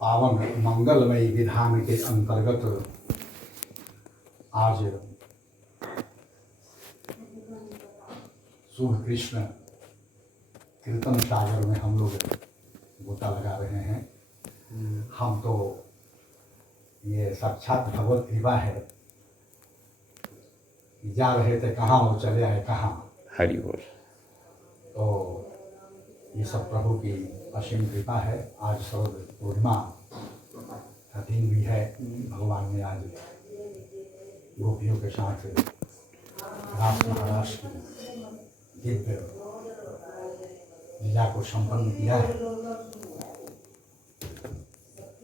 पावन मंगलमयी विधान के अंतर्गत आज शुभ कृष्ण कीर्तन सागर में हम लोग गोता लगा रहे हैं। हम तो ये साक्षात भगवत कृपा है, जा रहे थे कहाँ और चले आए कहाँ। हरि बोल। तो ये सब प्रभु की असीम कृपा है। आज शरद पूर्णिमा का दिन भी है। भगवान ने आज गोपियों के साथ रास महाराज की दिव्य लीला को संपन्न किया है।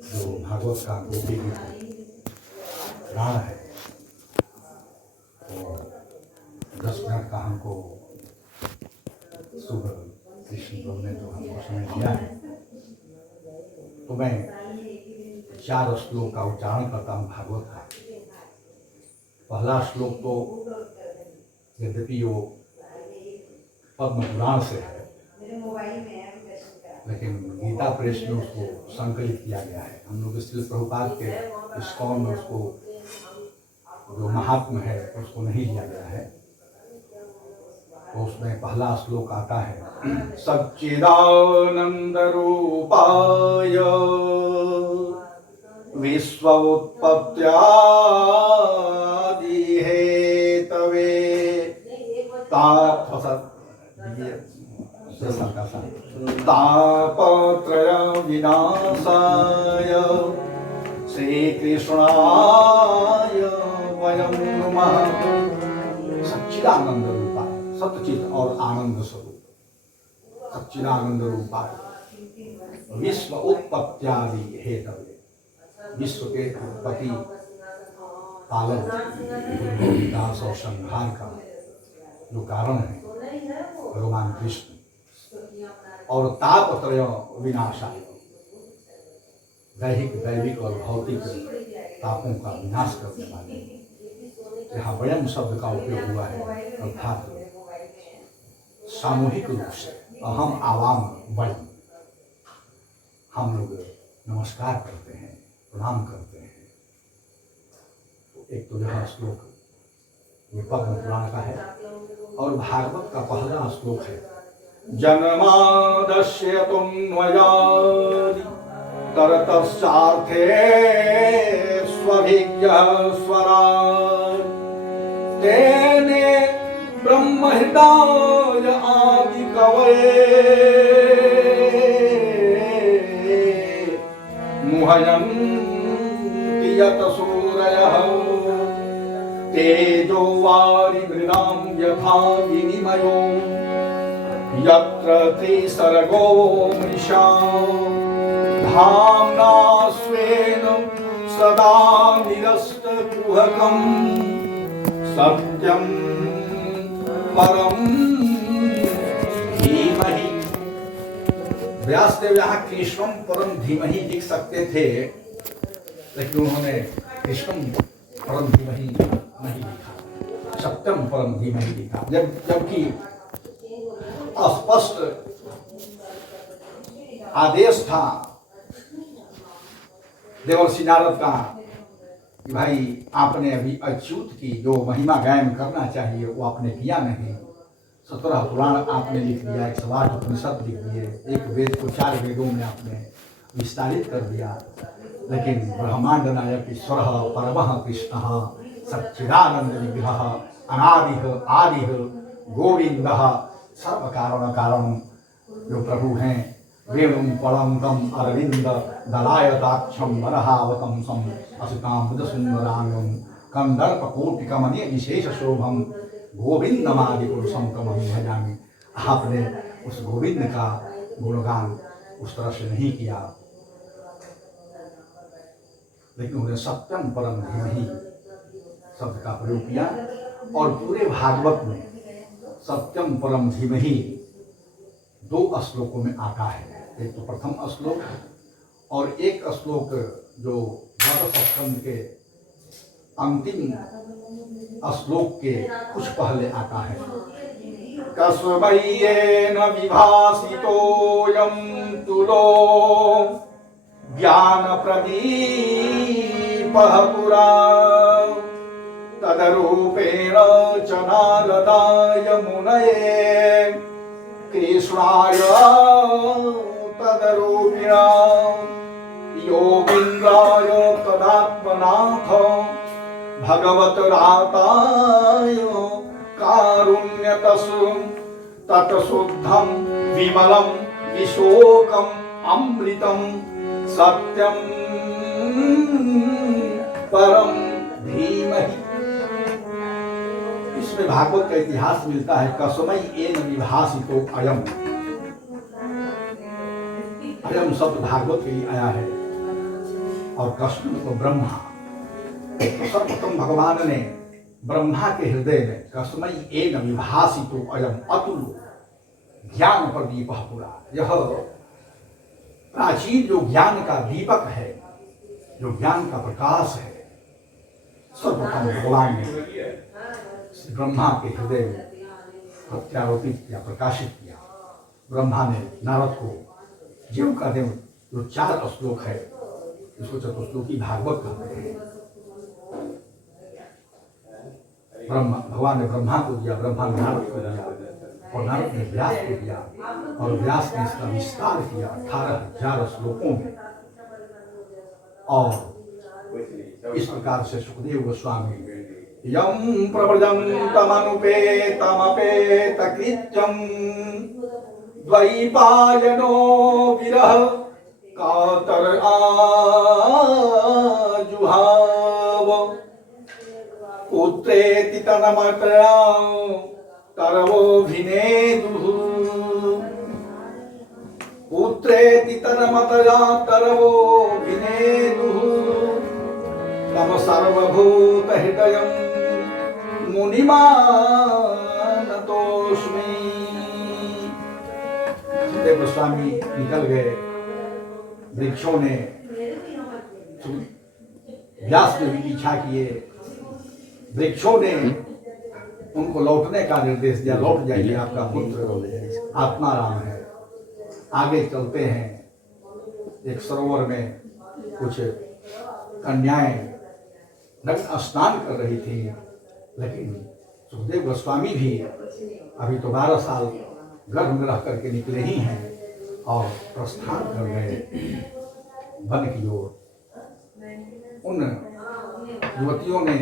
जो भागवत का गोपी प्राण है, तो 10 मिनट का हमको शुभ कृष्ण प्रभु ने जो हमको समय दिया है, तो मैं 4 श्लोक का उच्चारण करता हूँ भागवत का। पहला श्लोक तो यद्यपि वो पद्म पुराण से है, लेकिन गीता प्रेस में उसको संकलित किया गया है। हम लोग श्रील प्रभुपाद के इस्कॉन में उसको जो महात्म है उसको नहीं लिया गया है। तो उसमें पहला श्लोक आता है, सच्चिदानंद रूपाय विश्व उत्पत्त्यादि हेतवे तापत्रय विनाशाय श्री कृष्णाय वयं नमः। सच्चिदानंद रूपाय, सच्चित और आनंद स्वरूप, सच्चिदानंद रूपाय विश्व उत्पत्त्यादि हेतवे, विश्व के उत्पत्ति पालन विकास और संहार का जो कारण है भगवान कृष्ण, और तापत्रय विनाशाय, दैहिक दैविक और भौतिक तापों का विनाश करने वाले। यहाँ वयम शब्द का उपयोग हुआ है, अर्थात सामूहिक रूप से अहम आवाम वयम, हम लोग नमस्कार करते हैं, प्रणाम करते हैं। तो एक तो यह श्लोक ये पद्म पुराण का है। और भागवत का पहला श्लोक है, जन्मादस्य तुन्वयादि तरतश्चार्थे स्वभिज्ञः स्वराट् तेने ब्रह्महृदाय आदि कवये मुह्यन्ति यत सूरयः तेजो वारिमृदां यथा विनिमयो यत्र त्रिसर्गो मृषा धाम्ना स्वेन सदा निरस्तकुहकं सत्यं परं धीमहि। व्यासदेव यहाँ कृष्णं परम धीमहि लिख सकते थे, लेकिन उन्होंने कृष्णं परम धीमहि नहीं लिखा, सत्यम परम धीमहि लिखा। जबकि स्पष्ट आदेश था देवर्षि नारद का कि भाई आपने अभी अच्युत की जो महिमा गायन करना चाहिए वो आपने किया नहीं। 17 पुराण आपने लिख दिया, 108 उपनिषद लिख दिए, एक वेद को 4 वेदों में आपने विस्तारित कर दिया। लेकिन ब्रह्मांड नायक ईश्वर परमः कृष्ण सच्चिदानंद विग्रह अनादिः आदिः गोविंदः सर्व कारण कारण जो प्रभु हैं, वेणुं पलंकम अरविंद दलायताक्षम वरहावतंसम असितां सुंदरांगम कंदर्प कोटिकमनीय विशेष शोभम गोविंदमादि पुरुषम तमहं भजामि। आपने उस गोविंद का गुणगान उस तरह से नहीं किया, लेकिन उन्हें सत्यम परम धीमहि शब्द का प्रयोग किया। और पूरे भागवत में सत्यम परम धीमहि 2 श्लोकों में आता है। एक तो प्रथम श्लोक और एक श्लोक जो द्वादश स्कंद के अंतिम श्लोक के कुछ पहले आता है, कस्मयेन विभासितोऽयं तुलो ज्ञान प्रदीपः पुरा तदरूपेण च नारदाय मुनये कृष्णाय तदरूपिणा योगीन्द्राय तदात्मनाथ भगवत राताय कारुण्यतसु तत्शुद्धं विमलं विशोकम् अमृतं सत्यं परम धीमहि। इसमें भागवत का इतिहास मिलता है। कसमै येन विभासितो अयम। अयम शब्द भागवत के लिए आया है और कृष्ण को ब्रह्मा, तो सर्वप्रथम भगवान ने ब्रह्मा के हृदय में कसमै येन विभासितो अयम अतुल्य ज्ञान प्रदीप पुरा, यह प्राचीन जो ज्ञान का दीपक है, जो ज्ञान का प्रकाश है, सर्वप्रथम भगवान ने ब्रह्मा के हृदय में प्रत्यारोपित किया, प्रकाशित किया। ब्रह्मा ने नारद को जीव का देव जो 4 श्लोक है, इसको चतुश्लोकी भागवत कहते हैं। भगवान ने ब्रह्मा को दिया, ब्रह्मा ने नारद को दिया और नारद ने व्यास को दिया और व्यास ने इसका विस्तार किया 18,000 श्लोकों में। और इस प्रकार से सुखदेव गोस्वामी यम प्रव्रजन्तमनुपेतमपेत कृत्यं द्वैपायनो विरह कातर आजुहाव पुत्रेति तन्मत्रा तरवो भिनेदुः पुत्रेति तन्मत्रा तरवो भिनेदुः तम सर्वभूत हृदयं मुनिमानतोऽस्मि। सुखदेव गोस्वामी निकल गए। वृक्षों ने व्यास ने भी पीछा किए। वृक्षों ने उनको लौटने का निर्देश दिया, लौट जाइए, आपका पुत्र आत्माराम है। आगे चलते हैं। एक सरोवर में कुछ कन्याएं नग्न स्नान कर रही थी, लेकिन सुखदेव गोस्वामी भी अभी तो 12 साल गर्भ में रह करके निकले ही हैं और प्रस्थान कर गए वन की ओर। उन युवतियों ने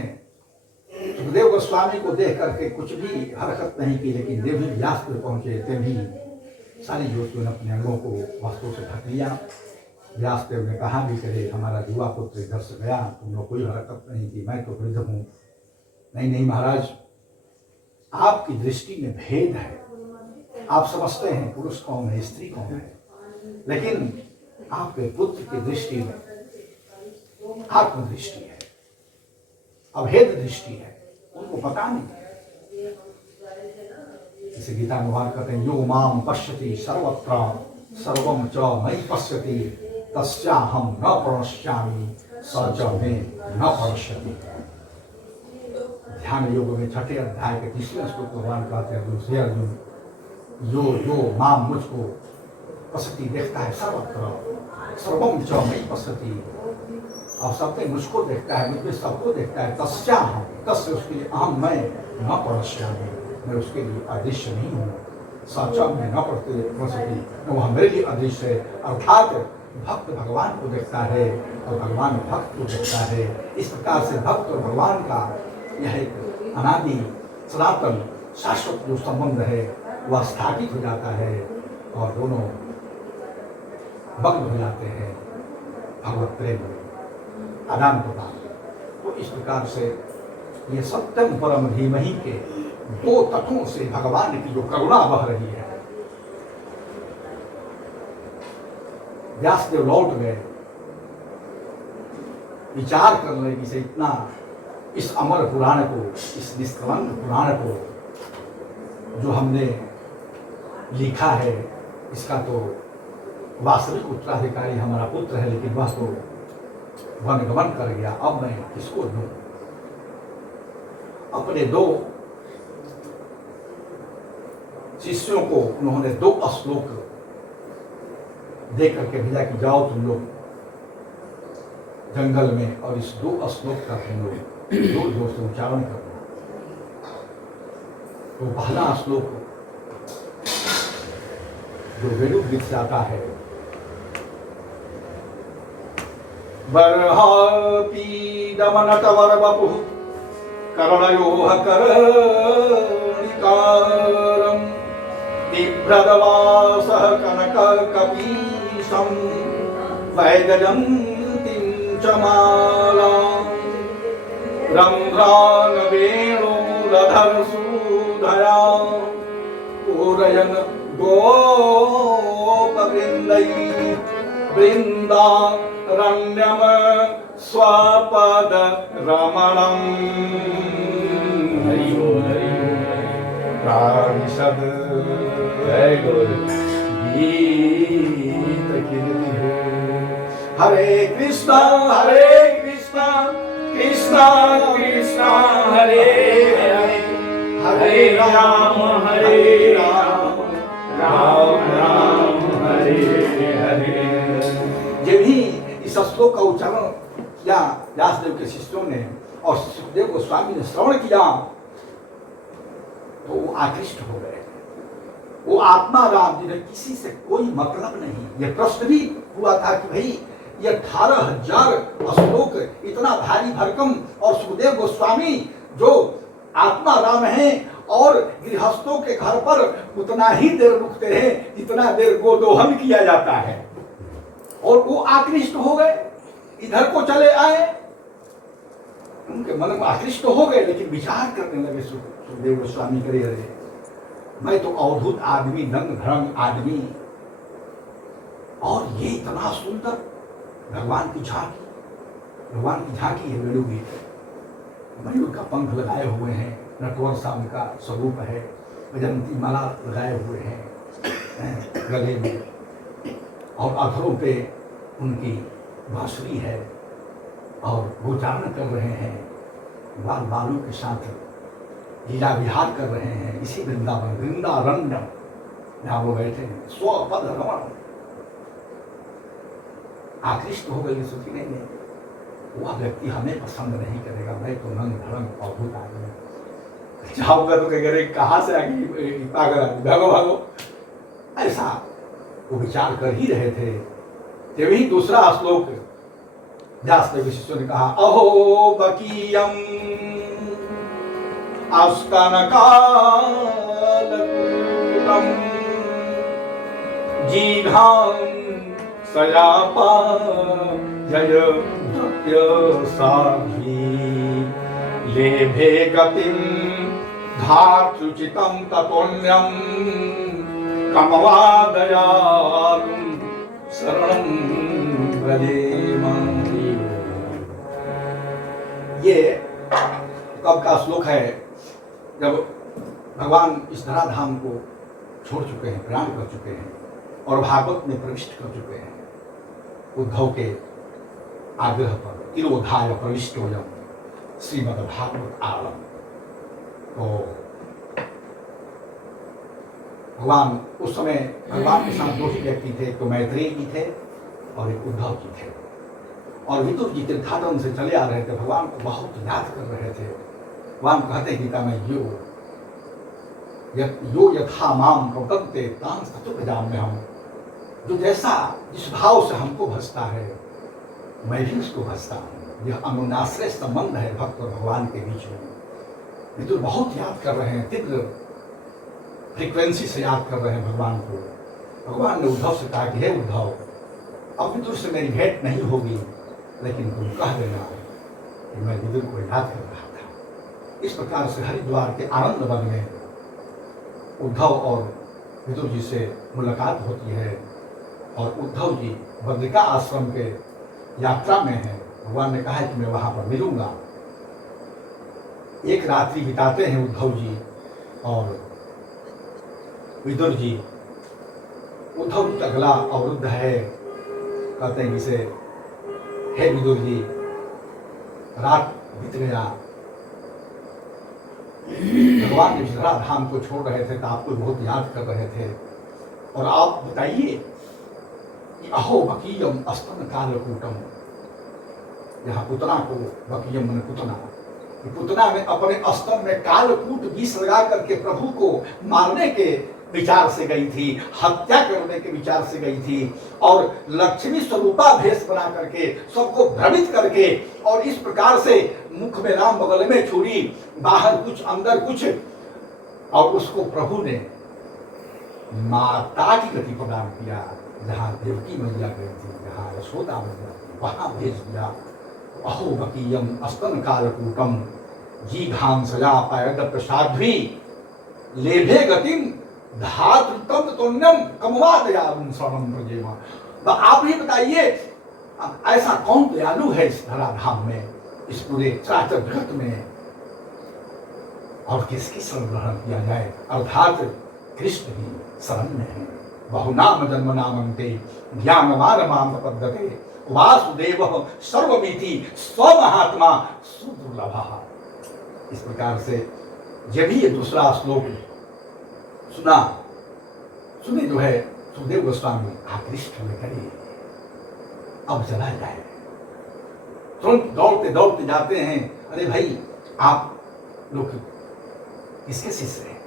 सुखदेव गोस्वामी को देख करके कुछ भी हरकत नहीं की, लेकिन देव भी व्यास पे पहुंचे थे भी सारी युवतियों ने अपने अंगों को वस्त्रों से ढक लिया। व्यासदेव ने कहा भी करे हमारा युवा पुत्र इधर से गया, तुम लोग कोई हरकत नहीं की, मैं तो वृद्ध हूँ। नहीं महाराज, आपकी दृष्टि में भेद है। आप समझते हैं पुरुष कौन है, स्त्री कौन है, लेकिन आपके पुत्र की दृष्टि में आत्मदृष्टि है, अभेद दृष्टि है, उनको पता नहीं। जैसे गीता में भगवान कहते हैं यो माम पश्यति सर्वत्र सर्वम च मयि पश्यति तस्याहं न प्रणश्यामि स च मे न पश्यति। ध्यान योग में 6ठे अध्याय के 3वें श्लोक भगवान कहते हैं अर्जुन, यो माम मुझको पश्यति देखता है सर्वत्र सर्वम च मयि पश्यति, और सबने मुझको देखता है, मुझमें सबको देखता है। तस्याहं, तस्य उसके लिए, अहम मैं न पश्यामि, मैं उसके लिए अदृश्य नहीं हूँ। सच में न पश्यति, वह मेरे लिए अदृश्य है। अर्थात भक्त भगवान को देखता है और भगवान भक्त को देखता है। इस प्रकार से भक्त और भगवान का यह एक अनादि सनातन शाश्वत जो संबंध है वह स्थापित हो जाता है और दोनों मग्न हो जाते हैं भगवत प्रेम में, आदान प्रदान। तो इस प्रकार से ये सत्यम परम धीमहि के 2 तथों से भगवान की जो करुणा बह रही है। व्यासदेव लौट गए, विचार कर रहे कि से इतना इस अमर पुराण को, इस निष्कलंक पुराण को जो हमने लिखा है, इसका तो वास्तविक उत्तराधिकारी हमारा पुत्र है, लेकिन वह तो वनगमन कर गया, अब मैं किसको दूं? अपने 2 शिष्यों को उन्होंने 2 श्लोक दे करके भेजा कि जाओ तुम लोग जंगल में, और इस 2 श्लोक का हम लोग जोर जोर से उच्चारण कर रहे हैं। तो पहला श्लोक जो वेणु गीत से आता है, बर्हापीडमनटवर वपुः कर्णयोः कर्णिकारं बिभ्रदवासः कनककपीशं वैजयन्तीं च मालां रम्भ्राणवेणुरधरसूधया पूरयन् गोपवृन्दैः वृन्दारण्यम स्वपद रमणम्। प्राणिषद गीत कीर्ति है। हरे कृष्णा कृष्णा कृष्णा हरे हरे, हरे राम राम राम हरे हरे। जब ही इस श्लोक का उच्चारण किया व्यासदेव के शिष्यों ने और सुखदेव गोस्वामी ने श्रवण किया तो वो आकृष्ट हो गए। वो आत्मा राम जिन्हें किसी से कोई मतलब नहीं। ये प्रश्न भी हुआ था कि भाई ये 18,000 श्लोक इतना भारी भरकम, और सुखदेव गोस्वामी जो आत्मा राम हैं और गृहस्थों के घर पर उतना ही देर रुकते हैं जितना देर गोदोहन किया जाता है, और वो आकृष्ट हो गए, इधर को चले आए। उनके मन में आकृष्ट हो गए, लेकिन विचार करने लगे सुखदेव गोस्वामी करे, अरे मैं तो अवधूत आदमी, नंग धर्म आदमी, और ये इतना सुंदर भगवान की झांकी है। वेणु गीत मयूर का पंख लगाए हुए हैं, नटवर सा उनका स्वरूप है, वैजयंती माला लगाए हुए हैं गले में, और अधरों पे उनकी बांसुरी है, और गोचारण कर रहे हैं, बाल बालों के साथ लीला विहार कर रहे हैं इसी वृंदावन वृंदारण्य जहाँ वो बैठे हैं। स्वपद रमण आकृष्ट हो गई। सोची नहीं, वह व्यक्ति हमें पसंद नहीं करेगा, मैं तो नंग धर्म अवधूत आदमी जाऊंगा तो कह रहे कहाँ से आगे पागल भागो भागो, ऐसा वो विचार कर ही रहे थे। तभी दूसरा श्लोक व्यासदेव शिष्यों ने कहा, अहो बकीयम अस्तनकालकूटम जीघां सयापा जय साधी लेभे गतिं धातुचितं ततोन्यं कमवादयालुं शरणं व्रजेम। ये कब का श्लोक है, जब भगवान इस धराधाम को छोड़ चुके हैं, प्रयाण कर चुके हैं और भागवत में प्रविष्ट कर चुके हैं। उद्धव के आग्रह पर तिरोधाय प्रविष्टोयम् श्रीमद्भागवत आलम। तो भगवान उस समय भगवान के साथ 2 ही व्यक्ति थे, तो मैत्रेय जी थे और एक उद्धव जी थे, और विदुर जी तीर्थाटन से चले आ रहे थे, भगवान को बहुत याद कर रहे थे। भगवान कहते गीता में यो यथा माम प्रपद्ये तां ततो भजाम्यहम् हम, जो जैसा जिस भाव से हमको भजता है मैं भी उसको भजता हूँ। यह अनुनाश्रय संबंध है भक्त और भगवान के बीच में। विदुर बहुत याद कर रहे हैं, तीव्र फ्रीक्वेंसी से याद कर रहे हैं भगवान को। भगवान ने उद्धव से कहा कि हे उद्धव, अब विदुर से मेरी भेंट नहीं होगी, लेकिन तुम कह देना कि मैं विदुर को याद कर रहा था। इस प्रकार से हरिद्वार के आनंद वन में उद्धव और विदुर जी से मुलाकात होती है, और उद्धव जी बद्रिका आश्रम के यात्रा में हैं। भगवान ने कहा है कि मैं वहाँ पर मिलूंगा। एक रात्रि बिताते हैं उद्धव जी और विदुर जी। उद्धव जी का गला अवरुद्ध है, कहते हैं जिसे, हे विदुर जी, रात बीत गया, भगवान ने धराधाम को छोड़ रहे थे तो आपको बहुत याद कर रहे थे, और आप बताइए कि अहो बकीयम अस्तन कालकूटम, यहाँ पुतना को बकियम मन पुतना, पुतना ने अपने अस्त्र में कालकूट विष लगा करके प्रभु को मारने के विचार से गई थी, हत्या करने के विचार से गई थी, और लक्ष्मी स्वरूपा भेष बना करके सबको भ्रमित करके, और इस प्रकार से मुख में राम, बगल में छुरी, बाहर कुछ अंदर कुछ, और उसको प्रभु ने माता की गति प्रदान किया। जहाँ देवकी मैया गई थी, जहाँ यशोदा मैया थी, वहां भेज दिया। अहो बकीयम अस्तन कालकूटम जीघान सजा पायद प्रसाध्वी लेभे गतिम धातृतम तुण्यम कमवा दयालु शरणम प्रजेमा। तो आप ही बताइए, ऐसा कौन दयालु है इस धराधाम में, इस पूरे चराचर जगत में, और किसकी शरण ग्रहण किया जाए? अर्थात कृष्ण ही शरण में है। बहुनाम जन्म नामंते ज्ञानवान माम पद्धते वासुदेव सर्वमिति स्वमहात्मा सुदुर्लभः। इस प्रकार से जब भी ये दूसरा श्लोक सुना, सुने जो है सुखदेव गोस्वामी आकृष्ट में करिए, अब चला जाए। तुरंत दौड़ते दौड़ते जाते हैं। अरे भाई, आप लोग किसके शिष्य हैं?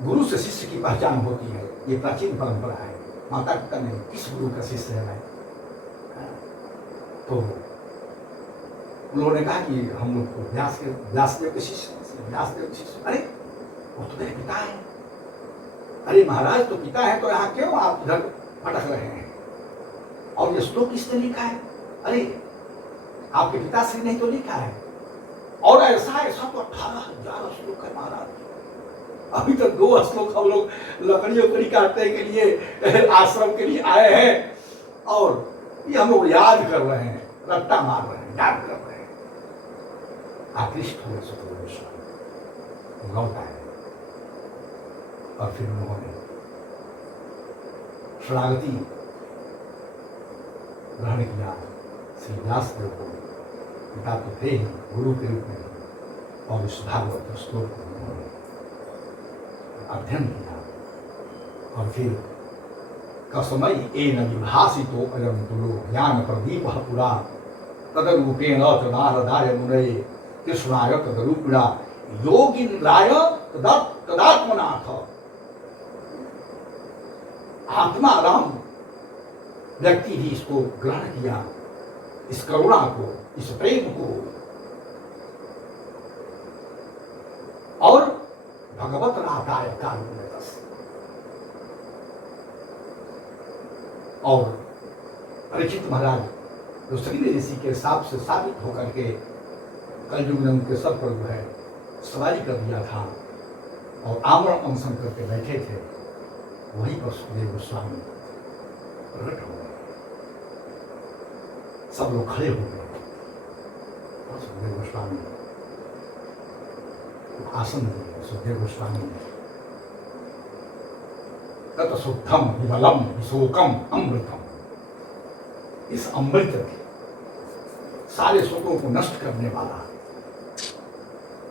गुरु से शिष्य की पहचान होती है, ये प्राचीन परंपरा है। माता पिता नहीं, किस गुरु का शिष्य है भाई? तो उन्होंने कहा कि हम लोग को व्यासदेव के शिष्य, व्यासदेव के शिष्य। अरे वो तो मेरे पिता है। अरे महाराज, तो पिता है तो यहाँ क्यों आप इधर भटक रहे हैं? और ये श्लोक किसने लिखा है? अरे आपके पिता श्री नहीं तो लिखा है। और ऐसा ऐसा तो 18,000 श्लोक है महाराज। अभी तक 2 श्लोक हम लोग लकड़ी काटने के लिए आश्रम के लिए आए हैं, और ये हम लोग याद कर रहे हैं, रट्टा मार रहे हैं, याद कर रहे हैं। आकृष्ट हुए सुखदेव गोस्वामी, लौट आए, और फिर उन्होंने शरणागति ग्रहण किया। श्री व्यासदेव को पिता तो थे ही, गुरु के रूप में, और इस भागवत श्लोक को उन्होंने अध्ययन किया। और फिर कसमई एन विभासितो अयं तुलो ज्ञान प्रदीपः पुरा तदरूपेण च नारदाय मुनये कृष्णाय तदरूपिणा योगीन्द्राय तदात्मनाथ। आत्मा राम व्यक्ति भी इसको ग्रहण किया, इस करुणा को, इस प्रेम को, और भगवत राधाय कारुण्य। और परीक्षित महाराज जो श्री ऋषि के हिसाब से साबित होकर के कलयुग में उनके सर पर जो है सवारी कर दिया था, और आमरण अनशन करके बैठे थे, वहीं पर सुखदेव गोस्वामी प्रकट हो गए। सब लोग खड़े हो गए, और सुखदेव गोस्वामी आसन दिए। सुखदेव गोस्वामी ने तत् शुद्धम विमलम विशोकम अमृतम, इस अमृत के सारे शोकों को नष्ट करने वाला,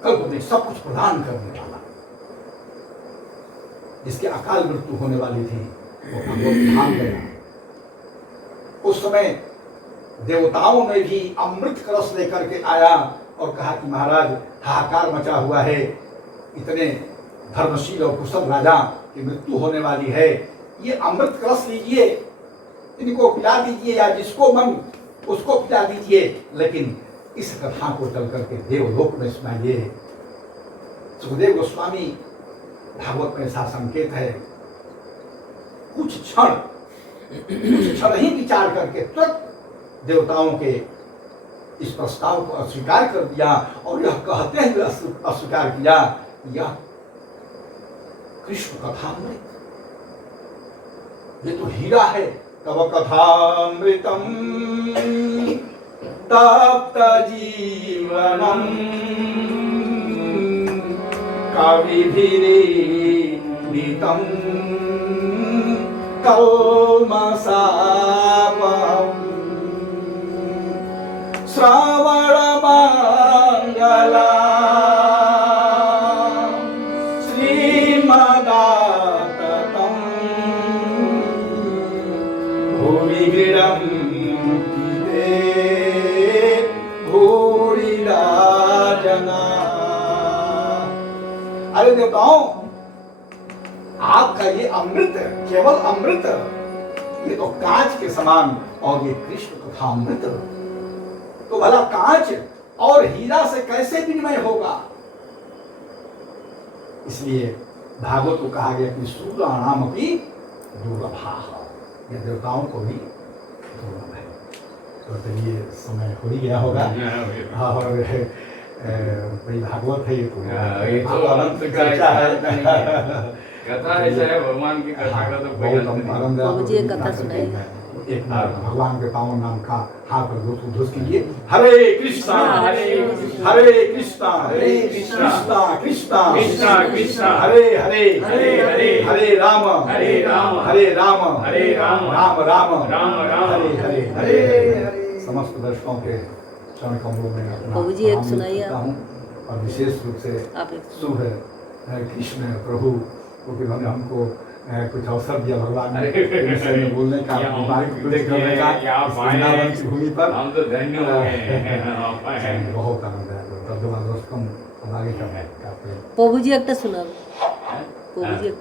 कल्प में सब कुछ प्रदान करने वाला, जिसके अकाल मृत्यु होने वाली थी, वो भगवत धाम गया। उस समय देवताओं ने भी अमृत कलश लेकर के आया और कहा कि महाराज, हाहाकार मचा हुआ है, इतने धर्मशील और कुशल राजा की मृत्यु होने वाली है, ये अमृत कलश लीजिए, इनको पिला दीजिए, या जिसको मन उसको पिला दीजिए, लेकिन इस कथा को चल करके देवलोक में सुनाइए। सुखदेव गोस्वामी भागवत में ऐसा संकेत है, कुछ क्षण ही विचार करके तुरंत देवताओं के इस प्रस्ताव को अस्वीकार कर दिया, और यह कहते हुए अस्वीकार किया, यह कृष्ण कथामृत, ये तो हीरा है। तव कथामृतम तप्त जीवनम कविभिरीडितम कल्मषापम श्रावण मंगला भूमि अरे देवताओं, आपका ये अमृत, केवल अमृत, ये तो कांच के समान, और ये कृष्ण तथा अमृत, तो भला कांच और हीरा से कैसे विनिमय होगा? इसलिए भागवत को कहा गया कि शूद्राणाम अपि दुर्लभाः, ये देवताओं को भी दुर्लभ है। तो चलिए समय हो ही गया होगा। और भाई भागवत है, ये तो अनंत चर्चा है, कथा ऐसा है, भगवान की कथा का तो कोई अंत नहीं। मुझे एक कथा सुनाई। एक भगवान के पावन नाम का हाथ पर धुस कीजिए। हरे कृष्णा हरे कृष्णा हरे कृष्णा हरे कृष्णा कृष्णा कृष्णा कृष्णा हरे हरे हरे हरे हरे राम हरे राम हरे राम हरे राम राम राम राम राम हरे हरे हरे समस्त दर्शकों के चरण कमलों में अपना बाबू जी, एक प्रणाम सुनाइए करता आप। हूं। और विशेष रूप से आप एक शुभ कृष्ण प्रभु, क्योंकि उन्होंने हमको कुछ अवसर दिया भगवान ने अरे, के विषय में बोलने का, यहाँ बीमारी को दूर करने का, यहाँ इस पाए, वृंदावन की भूमि पर हम तो धन्य हो गए हैं, आप आए हैं। बहुत आनंद है। तो धन्यवाद दोस्तों, हम आगे करते हैं। प्रभु जी एक शोनाबो, हैं? प्रभु जी एक